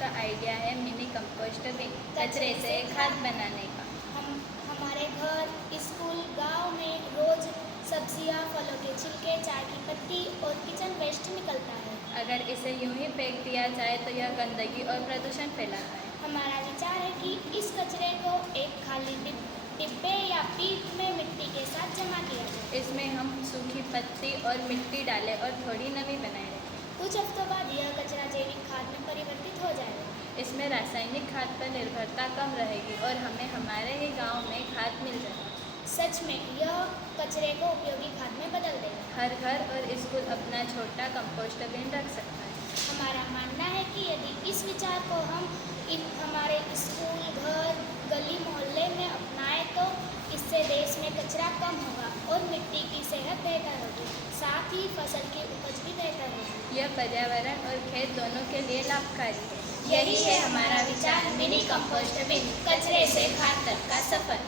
का आइडिया है mini compost bin, कचरे से खाद बनाने का। हमारे घर, स्कूल, गांव में रोज सब्जियां, फलों के छिलके, चाय की पत्ती और किचन वेस्ट निकलता है। अगर इसे यूं ही फेंक दिया जाए तो यह गंदगी और प्रदूषण फैलाता है। हमारा विचार है कि इस कचरे को एक खाली डिब्बे या पीठ में मिट्टी के साथ जमा किया जाए। इसमें हम सूखी पत्ती और मिट्टी डालें और थोड़ी नमी बनाए रखें। कुछ हफ्तों बाद यह कचरा जैविक खाद में परिवर्तित हो जाएगा। इसमें रासायनिक खाद पर निर्भरता कम रहेगी और हमें हमारे ही गांव में खाद मिल जाएगा। सच में यह कचरे को उपयोगी खाद में बदल देगा। हर घर और स्कूल अपना छोटा कंपोस्ट बिन रख सकता है। हमारा मानना है कि यदि इस विचार को हम हमारे स्कूल, घर, गली, मोहल्ले में अपनाएं तो इससे देश में कचरा कम होगा और मिट्टी की सेहत बेहतर होगी, साथ ही फसल की उपज भी बेहतर होगी। यह पर्यावरण और खेत दोनों के लिए लाभकारी है। यही है हमारा विचार मिनी कंपोस्ट बिन, कचरे से खाद तक का सफर।